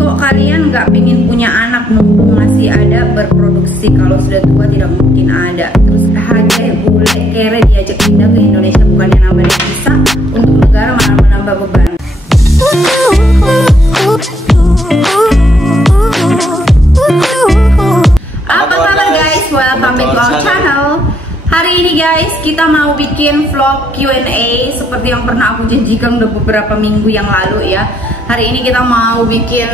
Kok kalian nggak pingin punya anak mumpung masih ada berproduksi? Kalau sudah tua tidak mungkin ada. Terus Hage, bule, kere diajak pindah ke Indonesia bukannya nambah devisa untuk negara malah menambah beban. Apa kabar guys? Welcome back to our channel. Hari ini guys, kita mau bikin vlog Q&A seperti yang pernah aku janjikan udah beberapa minggu yang lalu ya. Hari ini kita mau bikin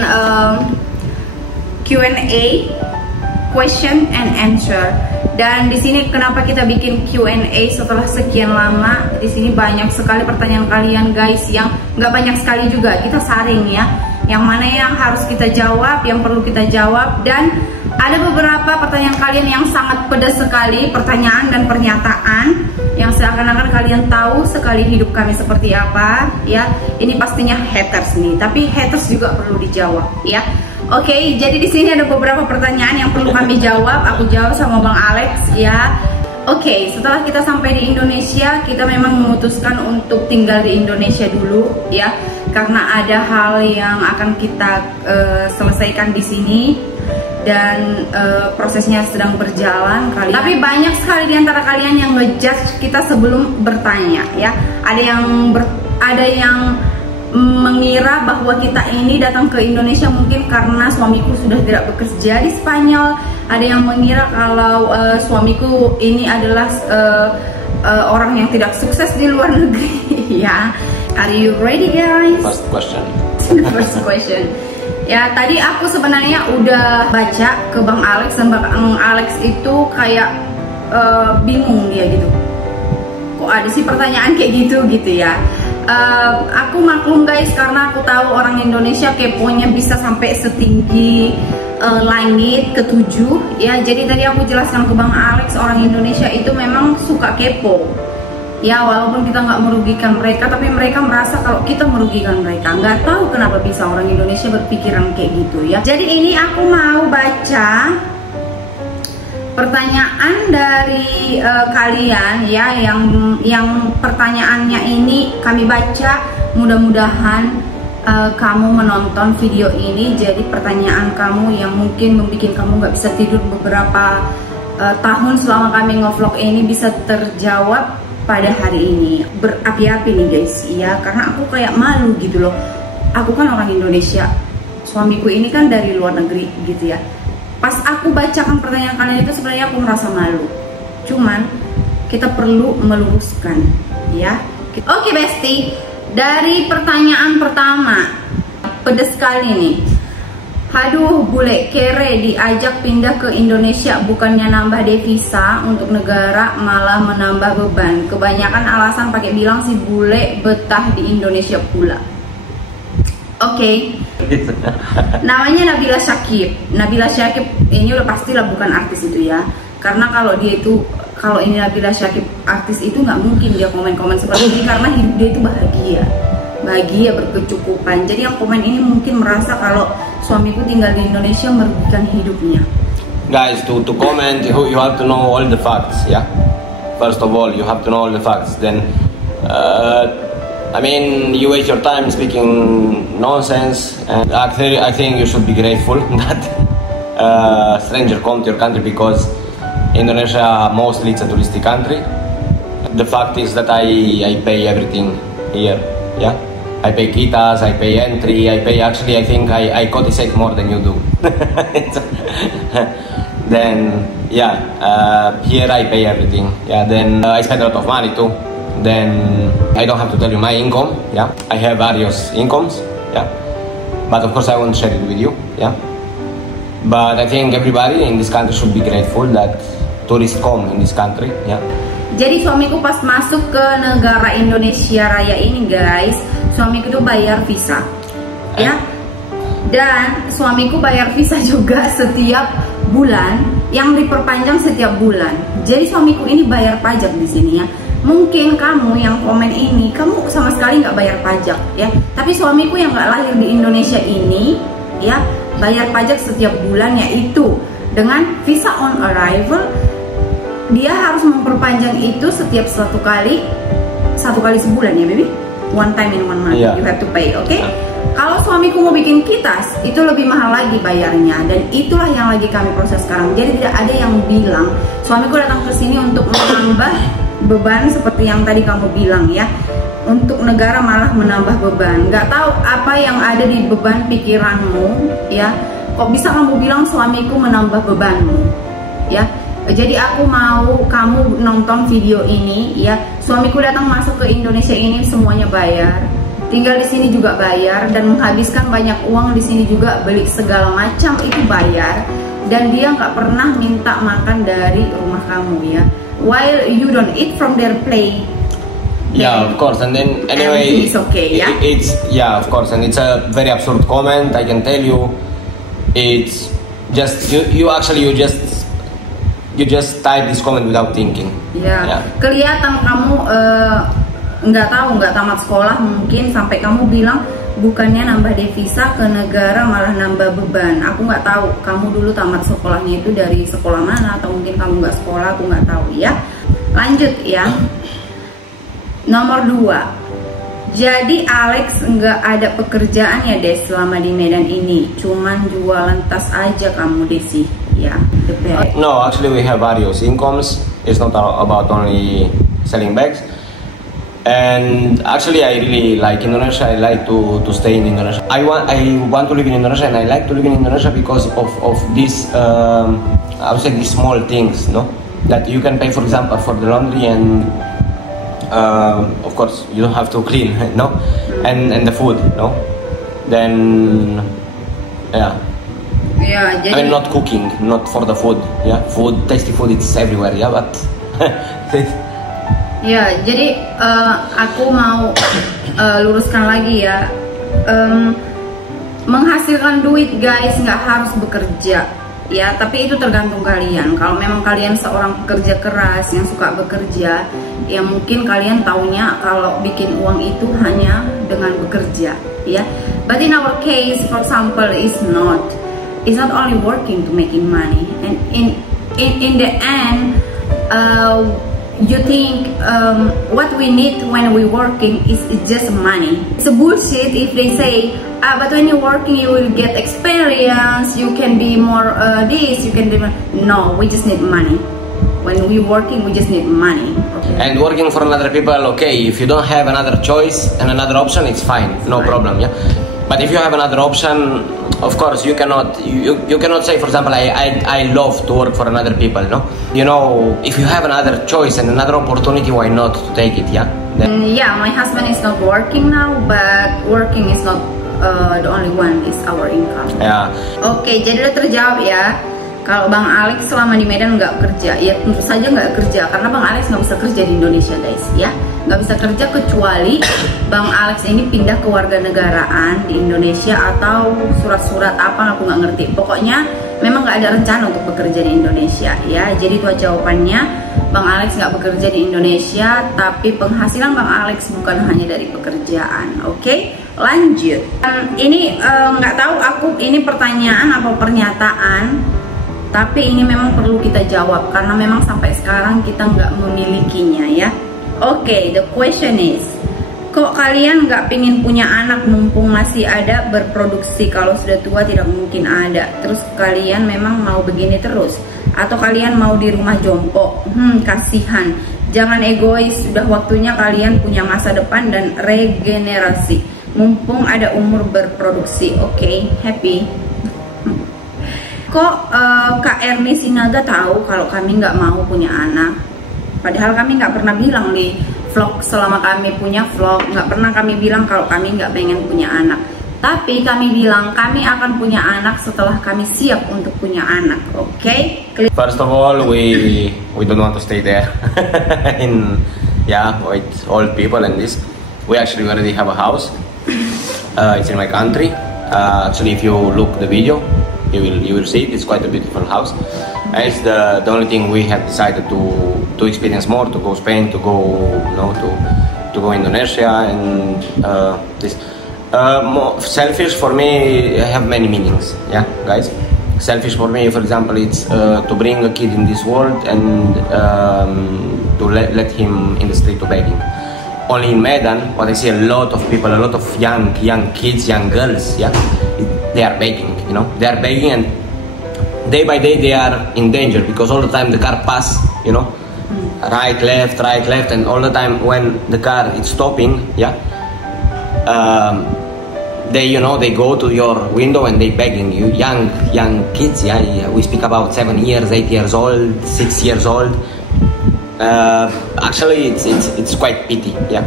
Q&A, question and answer. Dan di sini kenapa kita bikin Q&A setelah sekian lama? Di sini banyak sekali pertanyaan kalian guys, yang nggak banyak sekali juga, kita saring ya. Yang mana yang harus kita jawab, yang perlu kita jawab, dan ada beberapa pertanyaan kalian yang sangat pedas sekali, pertanyaan dan pernyataan yang seakan-akan kalian tahu sekali hidup kami seperti apa ya. Ini pastinya haters nih, tapi haters juga perlu dijawab ya. Oke, jadi di sini ada beberapa pertanyaan yang perlu kami jawab. Aku jawab sama Bang Alex ya. Oke, setelah kita sampai di Indonesia, kita memang memutuskan untuk tinggal di Indonesia dulu ya, karena ada hal yang akan kita selesaikan di sini. Dan prosesnya sedang berjalan kali. Tapi banyak sekali di antara kalian yang ngejudge kita sebelum bertanya ya. Ada yang mengira bahwa kita ini datang ke Indonesia mungkin karena suamiku sudah tidak bekerja di Spanyol. Ada yang mengira kalau suamiku ini adalah orang yang tidak sukses di luar negeri ya. Are you ready guys? First question. First question. Ya, tadi aku sebenarnya udah baca ke Bang Alex, dan Bang Alex itu kayak bingung dia gitu. Kok ada sih pertanyaan kayak gitu ya. Aku maklum guys, karena aku tahu orang Indonesia keponya bisa sampai setinggi langit ke-7 ya. Jadi tadi aku jelaskan ke Bang Alex, orang Indonesia itu memang suka kepo. Ya, walaupun kita nggak merugikan mereka, tapi mereka merasa kalau kita merugikan mereka. Nggak tahu kenapa bisa orang Indonesia berpikiran kayak gitu ya. Jadi ini aku mau baca pertanyaan dari kalian ya, yang pertanyaannya ini kami baca. Mudah-mudahan kamu menonton video ini, jadi pertanyaan kamu yang mungkin membuat kamu nggak bisa tidur beberapa tahun selama kami nge-vlog ini bisa terjawab pada hari ini. Berapi-api nih guys ya, karena aku kayak malu gitu loh. Aku kan orang Indonesia, suamiku ini kan dari luar negeri gitu ya. Pas aku bacakan pertanyaan kalian itu sebenarnya aku merasa malu. Cuman kita perlu meluruskan ya. Oke Besti, dari pertanyaan pertama, pedes sekali nih. Aduh, bule kere diajak pindah ke Indonesia bukannya nambah devisa untuk negara malah menambah beban. Kebanyakan alasan pakai bilang si bule betah di Indonesia pula. Oke. Namanya Nabila Syakib. Nabila Syakib ini udah pastilah bukan artis itu ya. Karena kalau ini Nabila Syakib artis itu nggak mungkin dia komen-komen seperti ini, karena hidup dia itu bahagia berkecukupan. Jadi yang komen ini mungkin merasa kalau suamiku tinggal di Indonesia merugikan hidupnya. Guys, to comment, you have to know all the facts, yeah. First of all, you have to know all the facts. Then, I mean, you waste your time speaking nonsense. And actually, I think you should be grateful that stranger come to your country, because Indonesia mostly it's a touristic country. The fact is that I pay everything here, yeah. I pay kitas, I pay entry, I think I cotisate more than you do. Then, yeah, here I pay everything. Yeah, then I spend a lot of money too. Then I don't have to tell you my income. Yeah, I have various incomes. Yeah, but of course I won't share it with you. Yeah, but I think everybody in this country should be grateful that tourists come in this country. Yeah. Jadi suamiku pas masuk ke negara Indonesia Raya ini guys, suamiku itu bayar visa ya. Dan suamiku bayar visa juga setiap bulan, yang diperpanjang setiap bulan. Jadi suamiku ini bayar pajak di sini ya. Mungkin kamu yang komen ini, kamu sama sekali nggak bayar pajak ya. Tapi suamiku yang nggak lahir di Indonesia ini ya, bayar pajak setiap bulan, yaitu dengan visa on arrival. Dia harus memperpanjang itu setiap satu kali sebulan ya baby. one time in 1 month. Yeah. You have to pay, okay? Kalau suamiku mau bikin kitas, itu lebih mahal lagi bayarnya, dan itulah yang lagi kami proses sekarang. Jadi tidak ada yang bilang suamiku datang ke sini untuk menambah beban seperti yang tadi kamu bilang ya. Untuk negara malah menambah beban. Nggak tahu apa yang ada di beban pikiranmu ya. Kok bisa kamu bilang suamiku menambah bebanmu ya? Jadi aku mau kamu nonton video ini ya. Suamiku datang masuk ke Indonesia ini semuanya bayar. Tinggal di sini juga bayar dan menghabiskan banyak uang di sini juga, beli segala macam itu bayar, dan dia nggak pernah minta makan dari rumah kamu ya. While you don't eat from their plate. Yeah, of course, and then anyway, it's okay, yeah. It's of course, and it's a very absurd comment. I can tell you, it's just you just type this comment without thinking. Yeah. Kelihatan kamu nggak tamat sekolah mungkin, sampai kamu bilang bukannya nambah devisa ke negara malah nambah beban. Aku nggak tahu kamu dulu tamat sekolahnya itu dari sekolah mana, atau mungkin kamu nggak sekolah, aku nggak tahu ya. Lanjut ya. Nomor 2. Jadi Alex nggak ada pekerjaan ya Des selama di Medan ini, cuman jualan tas aja kamu Desi ya. No, actually we have various incomes. It's not about only selling bags. And actually, I really like Indonesia. I like to stay in Indonesia. I want to live in Indonesia, and I like to live in Indonesia because of this. I would say these small things, no, that you can pay, for example, for the laundry, and of course you don't have to clean, no, and the food, no. Then, yeah. Yeah, I mean, not cooking, not for the food. Yeah, food, tasty food, it's everywhere. Yeah, but. Ya, jadi aku mau luruskan lagi ya. Menghasilkan duit guys nggak harus bekerja ya, tapi itu tergantung kalian. Kalau memang kalian seorang pekerja keras yang suka bekerja, ya mungkin kalian taunya kalau bikin uang itu hanya dengan bekerja ya. But in our case, for example, it's not only working to making money, and in the end, you think what we need when we working is just money. It's a bullshit if they say but when you're working you will get experience, you can be more this, you can do. No, we just need money. When we working we just need money. Okay. And working for another people, okay, if you don't have another choice and another option, it's fine, no problem, yeah. But if you have another option, of course you cannot say, for example, I love to work for another people, no. You know, if you have another choice and another opportunity, why not to take it, yeah. Yeah, my husband is not working now, but working is not the only one, is our income. Yeah. Oke, jadi udah terjawab ya. Kalau Bang Alex selama di Medan nggak kerja, ya tentu saja nggak kerja, karena Bang Alex nggak bisa kerja di Indonesia guys, ya nggak bisa kerja kecuali Bang Alex ini pindah ke warga negaraan di Indonesia atau surat-surat apa aku nggak ngerti. Pokoknya memang nggak ada rencana untuk bekerja di Indonesia ya. Jadi itu jawabannya, Bang Alex nggak bekerja di Indonesia, tapi penghasilan Bang Alex bukan hanya dari pekerjaan. Oke, lanjut. Ini nggak tahu aku ini pertanyaan apa pernyataan, tapi ini memang perlu kita jawab karena memang sampai sekarang kita nggak memilikinya ya. Oke, the question is, kok kalian nggak pingin punya anak mumpung masih ada berproduksi? Kalau sudah tua tidak mungkin ada. Terus kalian memang mau begini terus? Atau kalian mau di rumah jompo? Kasihan. Jangan egois, sudah waktunya kalian punya masa depan dan regenerasi. Mumpung ada umur berproduksi. Oke, happy. Kok Kak Erni Sinaga tahu kalau kami nggak mau punya anak? Padahal kami nggak pernah bilang di vlog selama kami punya vlog, nggak pernah kami bilang kalau kami nggak pengen punya anak. Tapi kami bilang kami akan punya anak setelah kami siap untuk punya anak. Oke? First of all, we don't want to stay there in with old people and this. We actually already have a house. It's in my country. Actually, if you look the video, you will see it. It's quite a beautiful house. It's the only thing we have decided to experience more, to go Spain, to go to go Indonesia, and this. Selfish for me have many meanings. Yeah, guys. Selfish for me, for example, it's to bring a kid in this world and to let him in the street to begging. only in Medan, what I see a lot of people, a lot of young kids, young girls, yeah, they are begging, you know, they are begging, and day by day they are in danger because all the time the car pass, you know, right, left, and all the time when the car is stopping, yeah, they, you know, they go to your window and they begging you, young kids, yeah, we speak about 7 years, 8 years old, 6 years old. Actually, it's quite pity, yeah.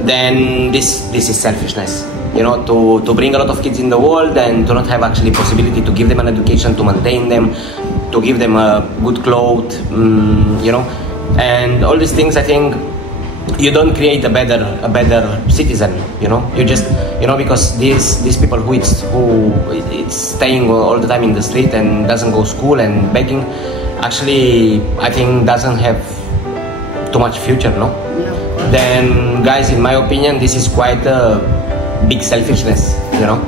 Then this is selfishness, you know, to bring a lot of kids in the world and to not have actually possibility to give them an education, to maintain them, to give them a good clothes, you know, and all these things. I think you don't create a better citizen, you know. You just, you know, because these people who it's staying all the time in the street and doesn't go to school and begging, actually I think doesn't have too much future, no? Yeah. Then guys, in my opinion, this is quite a big selfishness, you know,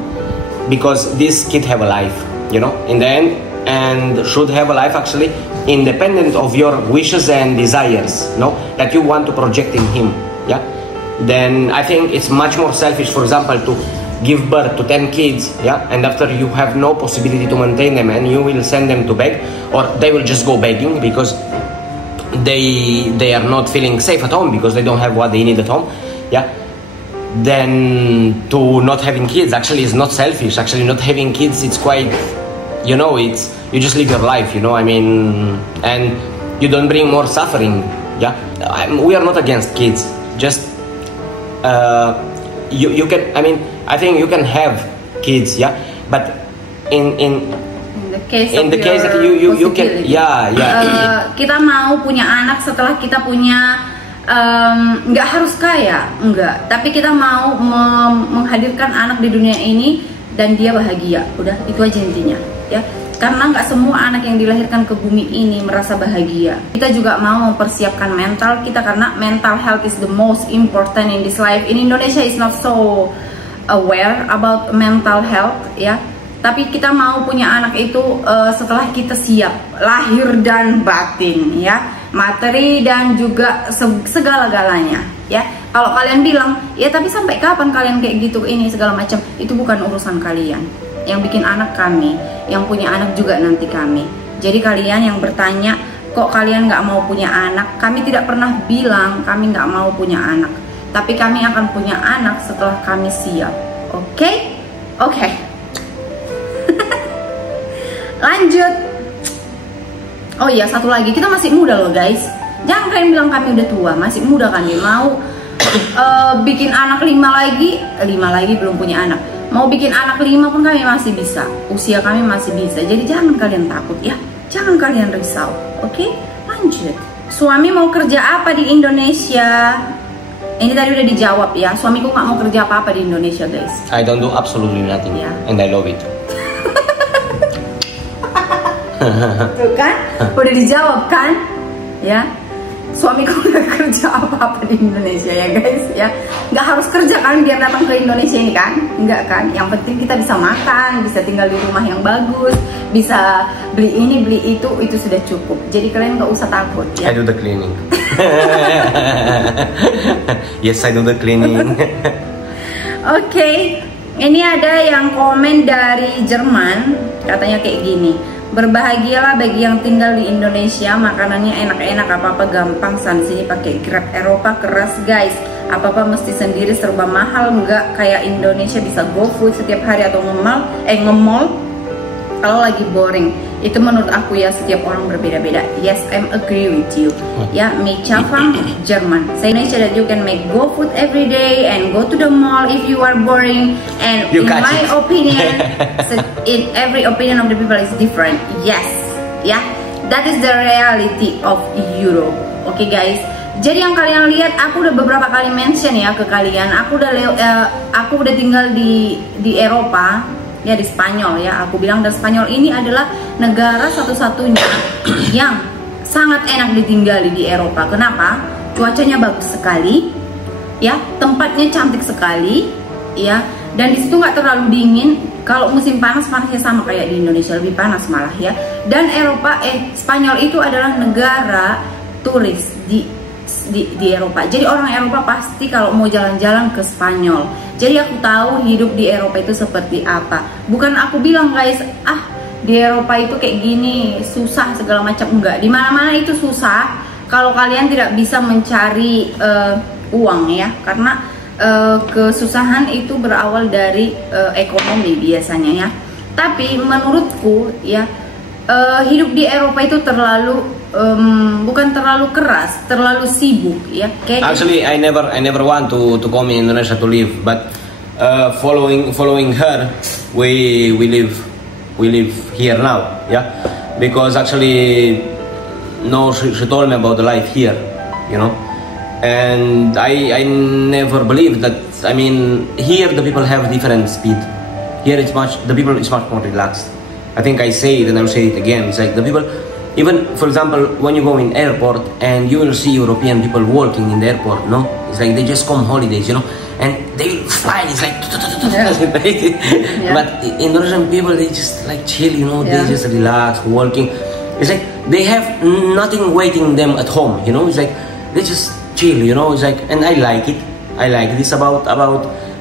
because this kid have a life, you know, in the end, and should have a life actually independent of your wishes and desires, no, that you want to project in him, yeah. Then I think it's much more selfish, for example, to give birth to 10 kids, yeah, and after you have no possibility to maintain them and you will send them to beg, or they will just go begging because they are not feeling safe at home because they don't have what they need at home, yeah. Then to not having kids actually is not selfish. Actually, not having kids, it's quite, you know, it's, you just live your life, you know, I mean, and you don't bring more suffering, yeah. We are not against kids, just you can, I mean, I think you can have kids, yeah, but in the case that you can, kita mau punya anak setelah kita punya, nggak harus kaya, enggak, tapi kita mau menghadirkan anak di dunia ini dan dia bahagia, udah itu aja intinya, ya. Karena nggak semua anak yang dilahirkan ke bumi ini merasa bahagia. Kita juga mau mempersiapkan mental kita, karena mental health is the most important in this life. In Indonesia is not so aware about mental health, ya. Tapi kita mau punya anak itu setelah kita siap lahir dan batin, ya, materi dan juga segala-galanya, ya. Kalau kalian bilang, ya tapi sampai kapan kalian kayak gitu ini segala macam, itu bukan urusan kalian. Yang bikin anak kami, yang punya anak juga nanti kami. Jadi kalian yang bertanya, kok kalian nggak mau punya anak? Kami tidak pernah bilang kami nggak mau punya anak, tapi kami akan punya anak setelah kami siap. Oke? Oke. Lanjut. Oh iya, satu lagi, kita masih muda loh guys. Jangan kalian bilang kami udah tua, masih muda kan ya. Mau bikin anak 5 lagi belum punya anak. Mau bikin anak 5 pun kami masih bisa. Usia kami masih bisa. Jadi jangan kalian takut ya. Jangan kalian risau. Oke? Lanjut. Suami mau kerja apa di Indonesia? Ini tadi udah dijawab ya. Suamiku nggak mau kerja apa-apa di Indonesia guys. I don't do absolutely nothing, Yeah. And I love it. Tuh kan? Udah dijawab kan? Ya. Suamiku nggak kerja apa-apa di Indonesia ya guys ya. Nggak harus kerja kan biar datang ke Indonesia ini kan? Enggak kan? Yang penting kita bisa makan, bisa tinggal di rumah yang bagus, bisa beli ini beli itu sudah cukup. Jadi kalian nggak usah takut ya. I do the cleaning. Yes, I do the cleaning. Oke, ini ada yang komen dari Jerman, katanya kayak gini. Berbahagialah bagi yang tinggal di Indonesia, makanannya enak-enak, apa-apa gampang, sana sini pakai Grab. Eropa keras guys, apa-apa mesti sendiri, serba mahal, nggak kayak Indonesia bisa GoFood setiap hari atau nge-mall kalau lagi boring. Itu menurut aku ya, setiap orang berbeda-beda. Yes, I'm agree with you. Ya, Mecha from Jerman. Say Indonesia that you can make GoFood every day and go to the mall if you are boring. And in my opinion, in every opinion of the people is different. Yes, ya, that is the reality of Europe. Oke guys. Jadi yang kalian lihat, aku udah beberapa kali mention ya ke kalian. Aku udah tinggal di Eropa. Ya, di Spanyol ya, aku bilang, dan Spanyol ini adalah negara satu-satunya yang sangat enak ditinggali di Eropa. Kenapa? Cuacanya bagus sekali, ya, tempatnya cantik sekali, ya, dan di situ nggak terlalu dingin. Kalau musim panasnya sama kayak di Indonesia, lebih panas malah ya. Dan Spanyol itu adalah negara turis di di Eropa. Jadi orang Eropa pasti kalau mau jalan-jalan ke Spanyol. Jadi aku tahu hidup di Eropa itu seperti apa. Bukan aku bilang guys, di Eropa itu kayak gini, susah segala macam, enggak. Di mana-mana itu susah kalau kalian tidak bisa mencari uang ya, karena kesusahan itu berawal dari ekonomi biasanya ya. Tapi menurutku ya, hidup di Eropa itu terlalu bukan terlalu keras, terlalu sibuk ya. Actually, I never want to come in Indonesia to live, but following her, we live here now, yeah. Because actually, no, she told me about the life here, you know, and I never believed that. I mean, here the people have different speed. Here the people is much more relaxed. I think I say it and I'll say it again. It's like the people, even for example, when you go in airport and you will see European people walking in the airport, no? It's like they just come holidays, you know, and they will fly. It's like, yeah. But Indonesian people, they just like chill, you know, Yeah. they just relax, walking. It's like they have nothing waiting them at home, you know. It's like they just chill, you know. It's like, and I like it. I like this about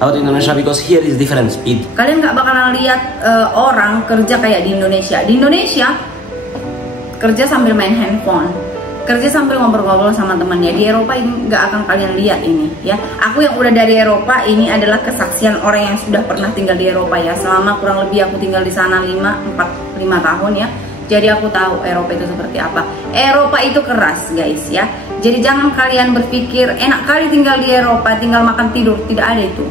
Indonesia because here is different speed. Kalian nggak bakalan lihat orang kerja kayak di Indonesia. Di Indonesia kerja sambil main handphone, kerja sambil ngobrol-ngobrol sama temannya. Di Eropa ini nggak akan kalian lihat ini ya. Aku yang udah dari Eropa, ini adalah kesaksian orang yang sudah pernah tinggal di Eropa ya. Selama kurang lebih aku tinggal di sana 5 tahun ya. Jadi aku tahu Eropa itu seperti apa. Eropa itu keras guys ya. Jadi jangan kalian berpikir enak kali tinggal di Eropa, tinggal makan tidur. Tidak ada itu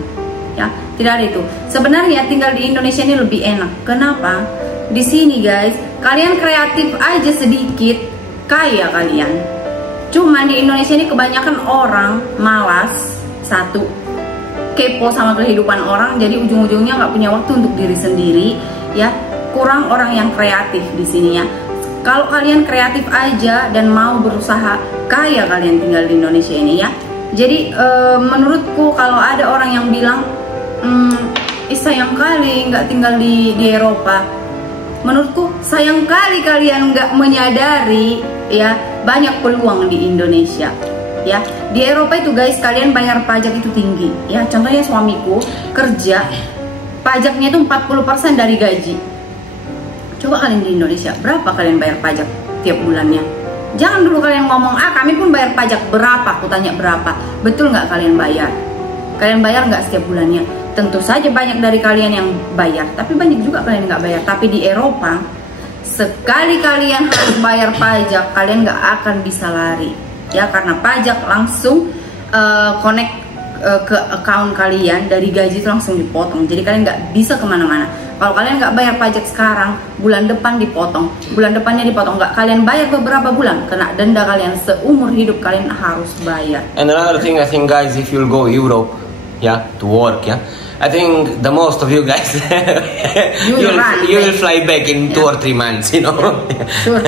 ya, tidak ada itu. Sebenarnya tinggal di Indonesia ini lebih enak. Kenapa? Di sini guys, kalian kreatif aja sedikit, kaya kalian. Cuma di Indonesia ini kebanyakan orang malas, satu, kepo sama kehidupan orang, jadi ujung-ujungnya nggak punya waktu untuk diri sendiri ya. Kurang orang yang kreatif di sini ya. Kalau kalian kreatif aja dan mau berusaha, kaya kalian tinggal di Indonesia ini ya. Jadi menurutku kalau ada orang yang bilang sayang kali nggak tinggal di Eropa, menurutku sayang kali kalian nggak menyadari ya, banyak peluang di Indonesia ya. Di Eropa itu guys, kalian bayar pajak itu tinggi ya. Contohnya suamiku kerja, pajaknya itu 40% dari gaji. Coba kalian di Indonesia, berapa kalian bayar pajak tiap bulannya? Jangan dulu kalian ngomong, kami pun bayar pajak. Berapa? Aku tanya berapa. Betul nggak kalian bayar? Kalian bayar nggak setiap bulannya? Tentu saja banyak dari kalian yang bayar, tapi banyak juga kalian nggak bayar. Tapi di Eropa, sekali kalian harus bayar pajak, kalian nggak akan bisa lari. Ya, karena pajak langsung connect ke account kalian, dari gaji itu langsung dipotong. Jadi kalian nggak bisa kemana-mana. Kalau kalian nggak bayar pajak sekarang, bulan depan dipotong, bulan depannya dipotong. Nggak kalian bayar beberapa bulan, kena denda kalian seumur hidup kalian harus bayar. And another thing, I think guys, if you'll go Europe, yeah, to work, yeah, I think the most of you guys, you will fly back in 2 or 3 months, you know. Yeah. Sure.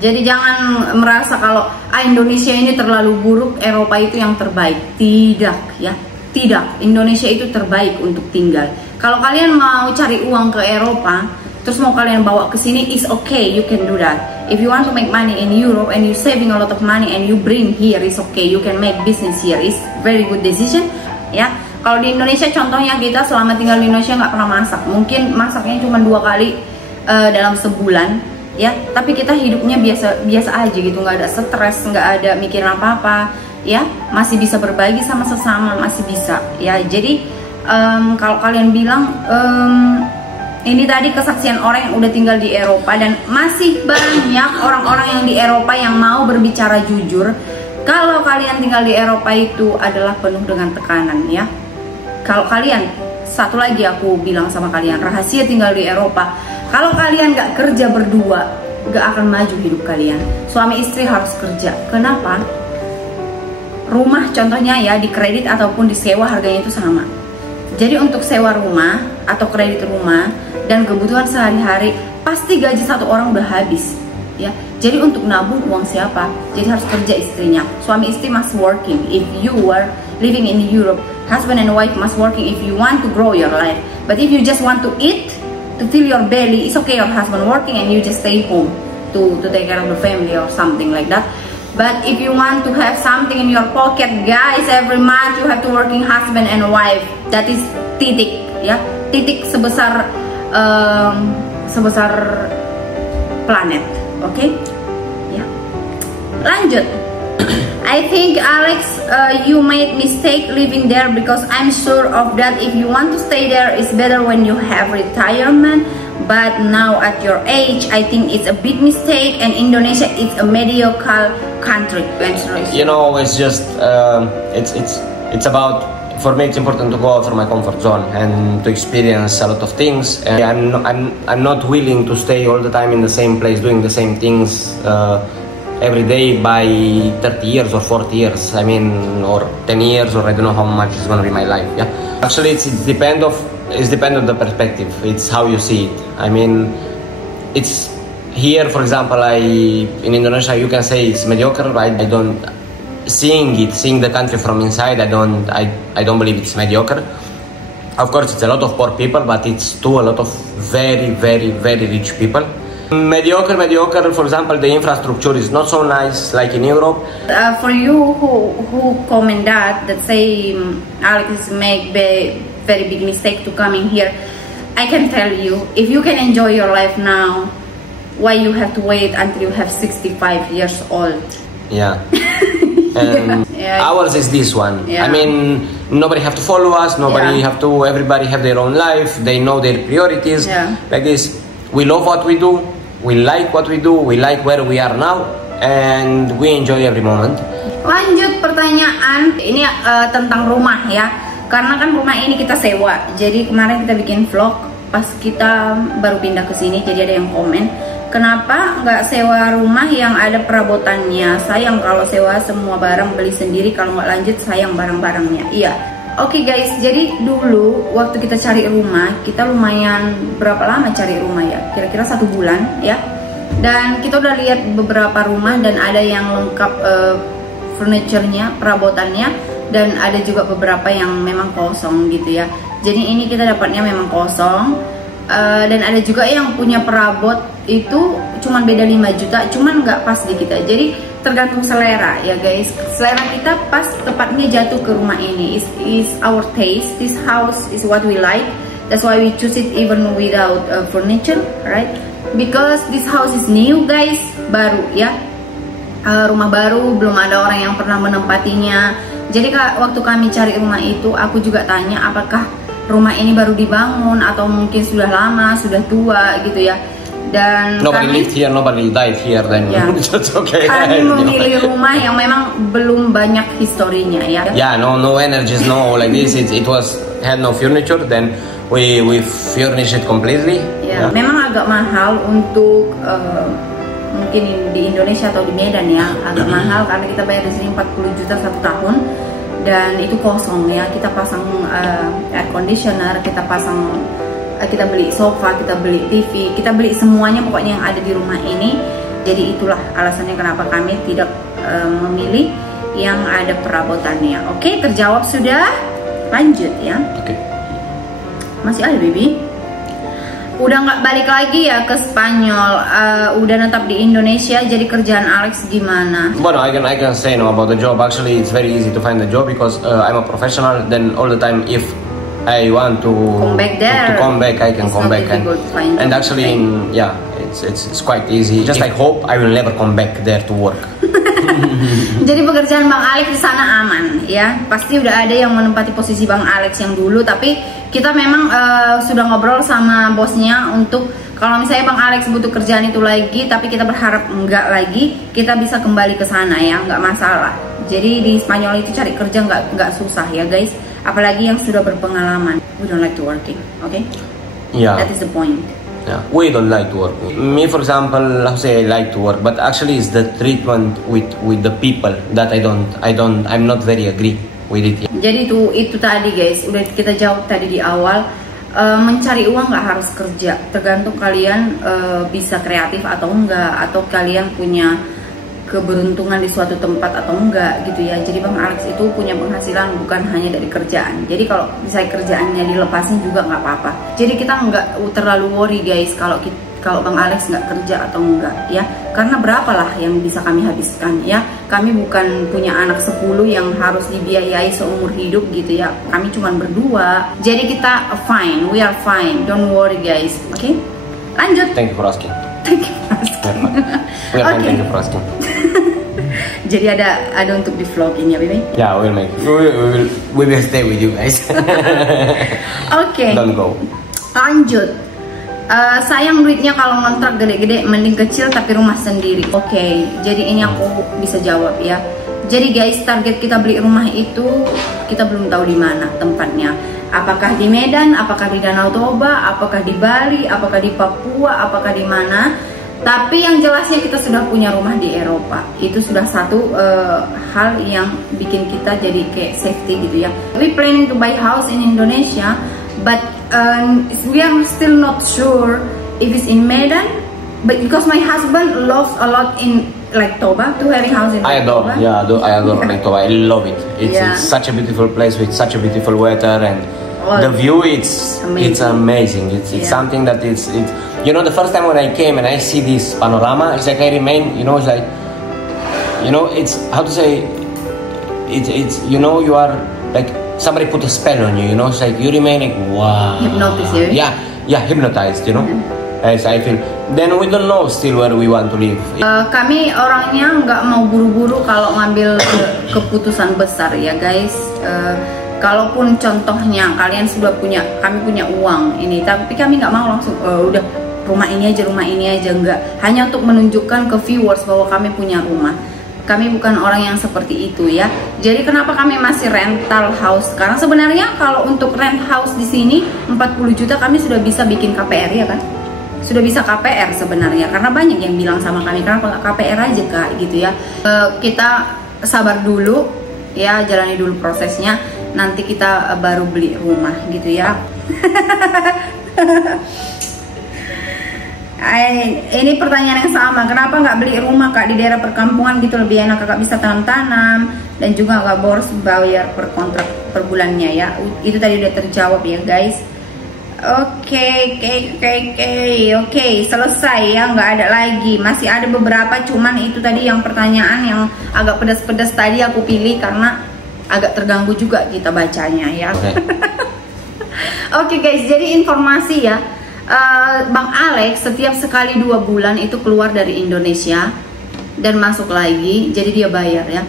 Jadi jangan merasa kalau Indonesia ini terlalu buruk, Eropa itu yang terbaik. Tidak ya, tidak. Indonesia itu terbaik untuk tinggal. Kalau kalian mau cari uang ke Eropa, terus mau kalian bawa ke sini, is okay, you can do that. If you want to make money in Europe and you saving a lot of money and you bring here, is okay, you can make business here, is very good decision ya. Kalau di Indonesia contohnya, kita selama tinggal di Indonesia nggak pernah masak, mungkin masaknya cuma 2 kali dalam sebulan ya, tapi kita hidupnya biasa aja gitu, nggak ada stres, nggak ada mikirin apa-apa ya, masih bisa berbagi sama sesama, masih bisa ya. Jadi kalau kalian bilang ini tadi kesaksian orang yang udah tinggal di Eropa, dan masih banyak orang-orang yang di Eropa yang mau berbicara jujur kalau kalian tinggal di Eropa itu adalah penuh dengan tekanan ya. Kalau kalian, satu lagi aku bilang sama kalian, rahasia tinggal di Eropa, kalau kalian nggak kerja berdua, nggak akan maju hidup kalian. Suami istri harus kerja. Kenapa? Rumah contohnya ya, di kredit ataupun disewa harganya itu sama. Jadi untuk sewa rumah atau kredit rumah dan kebutuhan sehari-hari, pasti gaji satu orang udah habis ya. Jadi untuk nabung uang siapa? Jadi harus kerja istrinya. Suami istri must working. If you are living in Europe, husband and wife must working if you want to grow your life. But if you just want to eat, to fill your belly, it's okay your husband working and you just stay home to take care of the family or something like that. But if you want to have something in your pocket, guys, every month you have to working husband and wife. That is titik, ya, titik sebesar sebesar planet, oke? Ya, lanjut. I think Alex, you made mistake living there because I'm sure of that. If you want to stay there, it's better when you have retirement. But now at your age, I think it's a big mistake, and Indonesia is a mediocre country. You know, it's just it's about, for me it's important to go out from my comfort zone and to experience a lot of things. And I'm not willing to stay all the time in the same place doing the same things every day by 30 years or 40 years. I mean, or 10 years, or I don't know how much is gonna be my life. Yeah, actually it's depend on the perspective. It's how you see it. I mean, it's here, for example, in Indonesia you can say it's mediocre, right? I don't seeing the country from inside. I don't believe it's mediocre. Of course, it's a lot of poor people, but it's too a lot of very, very, very rich people. Mediocre. For example, the infrastructure is not so nice like in Europe. For you who comment that say Alex make very big mistake to coming here, I can tell you, if you can enjoy your life now, why you have to wait until you have 65 years old? Yeah. And yeah. Ours is this one. Yeah. I mean, nobody have to follow us. Everybody have their own life. They know their priorities. Yeah. Like this, we love what we do. We like what we do. We like where we are now, and we enjoy every moment. Lanjut pertanyaan ini tentang rumah ya. Karena kan rumah ini kita sewa. Jadi kemarin kita bikin vlog pas kita baru pindah ke sini. Jadi ada yang komen, kenapa nggak sewa rumah yang ada perabotannya? Sayang kalau sewa semua barang beli sendiri. Kalau nggak lanjut sayang barang-barangnya. Iya. Oke guys, jadi dulu waktu kita cari rumah, kita lumayan berapa lama cari rumah ya? Kira-kira 1 bulan ya. Dan kita udah lihat beberapa rumah dan ada yang lengkap furniture-nya, perabotannya, dan ada juga beberapa yang memang kosong gitu ya. Jadi ini kita dapatnya memang kosong. Dan ada juga yang punya perabot itu cuman beda 5 juta, cuman nggak pas di kita. Jadi tergantung selera ya guys. Selera kita pas tepatnya jatuh ke rumah ini. Is our taste. This house is what we like. That's why we choose it even without furniture, right? Because this house is new guys, baru ya. Rumah baru, belum ada orang yang pernah menempatinya. Jadi waktu kami cari rumah itu, aku juga tanya apakah rumah ini baru dibangun atau mungkin sudah lama, sudah tua gitu ya. Dan nobody lived here, nobody died here, then it's okay. Kami memilih rumah yang memang belum banyak historinya ya. Yeah, no energies, no like this. It had no furniture. Then we furnish it completely. Yeah. Memang agak mahal untuk mungkin di Indonesia atau di Medan ya, agak mahal karena kita bayar di sini 40 juta 1 tahun. Dan itu kosong ya. Kita pasang air conditioner, kita beli sofa, kita beli TV, kita beli semuanya pokoknya yang ada di rumah ini. Jadi itulah alasannya kenapa kami tidak memilih yang ada perabotannya. Oke, terjawab sudah. Lanjut ya. Oke. Masih ada baby. Udah nggak balik lagi ya ke Spanyol, udah netap di Indonesia. Jadi kerjaan Alex gimana? Well, I can say no about the job. Actually, it's very easy to find a job because I'm a professional. Then all the time, if I want to come back, I can come back. And actually, it's quite easy. Just I hope I will never come back there to work. Jadi pekerjaan Bang Alex di sana aman ya. Pasti udah ada yang menempati posisi Bang Alex yang dulu, tapi kita memang sudah ngobrol sama bosnya untuk kalau misalnya Bang Alex butuh kerjaan itu lagi, tapi kita berharap enggak lagi, kita bisa kembali ke sana ya, nggak masalah. Jadi di Spanyol itu cari kerja nggak susah ya guys, apalagi yang sudah berpengalaman. We don't like to working, okay? Yeah. That is the point. Yeah, we don't like to work. Me, for example, I say I like to work, but actually it's the treatment with the people that I'm not very agree with it. Jadi itu tadi guys, udah kita jawab tadi di awal. Mencari uang nggak harus kerja, tergantung kalian bisa kreatif atau enggak, atau kalian punya keberuntungan di suatu tempat atau enggak gitu ya. Jadi Bang Alex itu punya penghasilan bukan hanya dari kerjaan. Jadi kalau misalnya kerjaannya dilepasin juga nggak apa-apa. Jadi kita nggak terlalu worry guys kalau Bang Alex nggak kerja atau enggak ya. Karena berapalah yang bisa kami habiskan ya. Kami bukan punya anak 10 yang harus dibiayai seumur hidup gitu ya. Kami cuma berdua. Jadi kita fine, we are fine. Don't worry guys. Oke? Lanjut. Thank you for asking. Thank you for asking. We are fine, thank you for asking. Jadi ada untuk di vlogin ya, Bibi? Yeah, we'll make. We will stay with you guys. Oke. Don't go. Lanjut. Sayang duitnya kalau ngontrak gede-gede, mending kecil tapi rumah sendiri. Oke, jadi ini aku bisa jawab ya. Jadi guys, target kita beli rumah itu kita belum tahu di mana tempatnya. Apakah di Medan, apakah di Danau Toba, apakah di Bali, apakah di Papua, apakah di mana? Tapi yang jelasnya kita sudah punya rumah di Eropa. Itu sudah satu hal yang bikin kita jadi kayak safety gitu ya. We planning to buy house in Indonesia, but we are still not sure if it's in Medan. But because my husband loves a lot in like Toba, to having house in I adore, Toba. yeah, I adore Lake Toba. I love it. It's such a beautiful place with such a beautiful weather, and the view it's amazing. It's something that it's you know, the first time when I came and I see this panorama, it's like I remain, you know, it's like, you know, it's how to say, it's you know, you are like somebody put a spell on you, you know, it's like you remain like wow, Hypnotized, yeah, hypnotized, you know. As I feel, then we don't know still where we want to live. Kami orangnya nggak mau buru-buru kalau ngambil keputusan besar ya guys. Kalaupun contohnya kalian sudah punya, kami punya uang ini, tapi kami nggak mau langsung udah rumah ini aja enggak. Hanya untuk menunjukkan ke viewers bahwa kami punya rumah. Kami bukan orang yang seperti itu ya. Jadi kenapa kami masih rental house? Karena sebenarnya kalau untuk rent house di sini 40 juta kami sudah bisa bikin KPR ya kan? Sudah bisa KPR sebenarnya, karena banyak yang bilang sama kami kenapa nggak KPR aja kak gitu ya. Kita sabar dulu ya, jalani dulu prosesnya, nanti kita baru beli rumah gitu ya. Ini pertanyaan yang sama, kenapa nggak beli rumah kak di daerah perkampungan gitu, lebih enak kakak bisa tanam-tanam dan juga nggak boros bayar per kontrak per bulannya ya. Itu tadi udah terjawab ya guys. Oke, selesai ya, nggak ada lagi, masih ada beberapa, cuman itu tadi yang pertanyaan yang agak pedas-pedas tadi aku pilih karena agak terganggu juga kita bacanya ya. Oke guys, jadi informasi ya, Bang Alex setiap sekali 2 bulan itu keluar dari Indonesia dan masuk lagi, jadi dia bayar ya.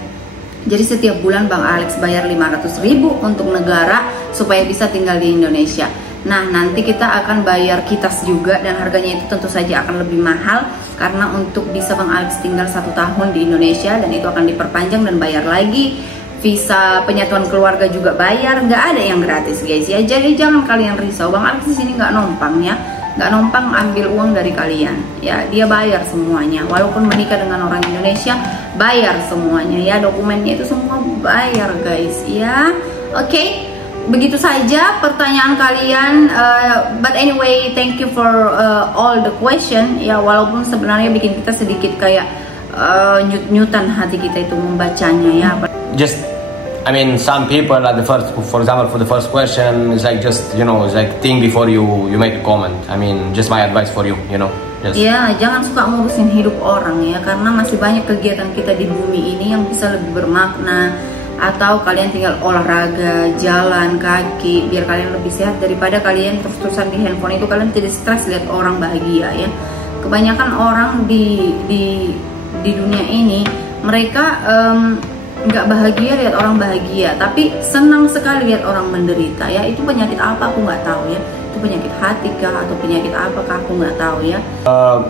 Jadi setiap bulan Bang Alex bayar 500.000 untuk negara supaya bisa tinggal di Indonesia. Nah nanti kita akan bayar kitas juga, dan harganya itu tentu saja akan lebih mahal karena untuk bisa Bang Alex tinggal 1 tahun di Indonesia, dan itu akan diperpanjang dan bayar lagi. Visa penyatuan keluarga juga bayar, nggak ada yang gratis guys ya. Jadi jangan kalian risau, Bang Alex di sini nggak nompang ya, nggak nompang ambil uang dari kalian ya. Dia bayar semuanya, walaupun menikah dengan orang Indonesia bayar semuanya ya, dokumennya itu semua bayar guys ya. Oke. Begitu saja pertanyaan kalian, but anyway thank you for all the question ya, walaupun sebenarnya bikin kita sedikit kayak nyut-nyutan hati kita itu membacanya ya. Just, I mean, some people at the first, for example, for the first question, it's like just, you know, it's like think before you make a comment. I mean, just my advice for you, you know. Ya, jangan suka ngurusin hidup orang ya, karena masih banyak kegiatan kita di bumi ini yang bisa lebih bermakna. Atau kalian tinggal olahraga, jalan kaki, biar kalian lebih sehat daripada kalian terus-terusan di handphone itu. Kalian tidak stres lihat orang bahagia ya. Kebanyakan orang di dunia ini mereka nggak bahagia lihat orang bahagia, tapi senang sekali lihat orang menderita ya. Itu penyakit apa aku nggak tahu ya. Itu penyakit hati kah atau penyakit apa kah aku nggak tahu ya.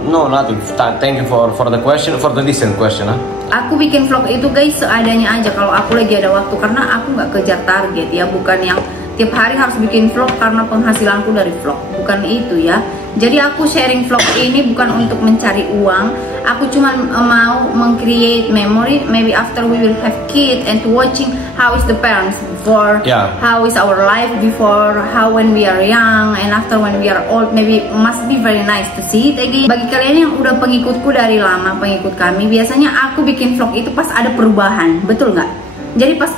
No, nothing. Thank you for the question, for the decent question. Aku bikin vlog itu guys seadanya aja kalau aku lagi ada waktu, karena aku nggak kejar target ya, bukan yang tiap hari harus bikin vlog karena penghasilanku dari vlog, bukan itu ya. Jadi aku sharing vlog ini bukan untuk mencari uang, Aku cuma mau meng-create memory, maybe after we will have kid and to watching how is the parents before, how is our life before, how when we are young and after when we are old, maybe must be very nice to see it again. Bagi kalian yang udah pengikutku dari lama, pengikut kami, biasanya aku bikin vlog itu pas ada perubahan, betul nggak? Jadi pas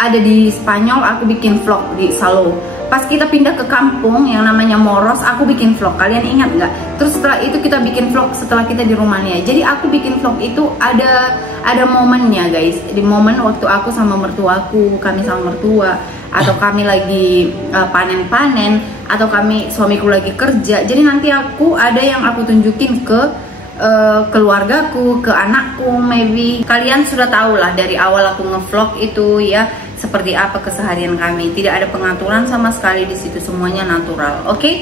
ada di Spanyol aku bikin vlog di Salo. Pas kita pindah ke kampung yang namanya Moros, aku bikin vlog. Kalian ingat nggak? Terus setelah itu kita bikin vlog setelah kita di Rumania. Jadi aku bikin vlog itu ada momennya guys. Di momen waktu aku sama mertuaku, kami sama mertua, atau kami lagi panen-panen, atau kami suamiku lagi kerja. Jadi nanti aku ada yang aku tunjukin ke keluargaku, ke anakku, maybe. Kalian sudah tahu lah dari awal aku ngevlog itu ya, seperti apa keseharian kami. Tidak ada pengaturan sama sekali di situ, semuanya natural. Oke,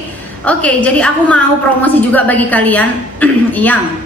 jadi aku mau promosi juga bagi kalian yang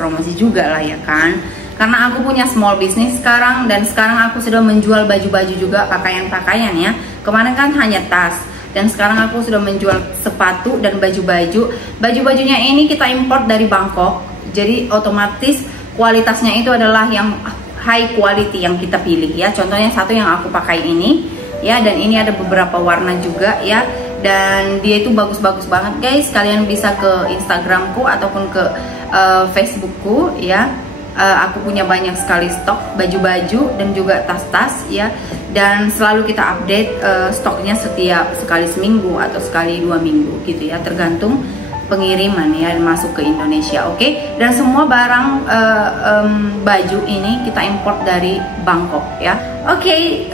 promosi juga lah ya kan. Karena aku punya small business sekarang, dan sekarang aku sudah menjual baju-baju juga, pakaian-pakaian ya. Kemarin kan hanya tas, dan sekarang aku sudah menjual sepatu dan baju-baju. Baju-bajunya ini kita import dari Bangkok, jadi otomatis kualitasnya itu adalah yang high quality yang kita pilih ya. Contohnya satu yang aku pakai ini ya, dan ini ada beberapa warna juga ya, dan dia itu bagus-bagus banget guys. Kalian bisa ke Instagramku ataupun ke Facebookku ya. Aku punya banyak sekali stok baju-baju dan juga tas-tas ya, dan selalu kita update stoknya setiap sekali seminggu atau sekali 2 minggu gitu ya, tergantung pengiriman ya masuk ke Indonesia. Oke, dan semua barang baju ini kita import dari Bangkok ya. Oke,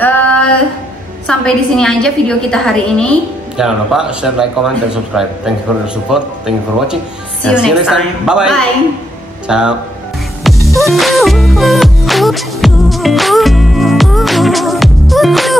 sampai di sini aja video kita hari ini. Jangan lupa share, like, comment, dan subscribe. Thank you for your support. Thank you for watching. See you next time. Bye bye. Bye. Ciao. Ooh, ooh, ooh, ooh, ooh, ooh, ooh.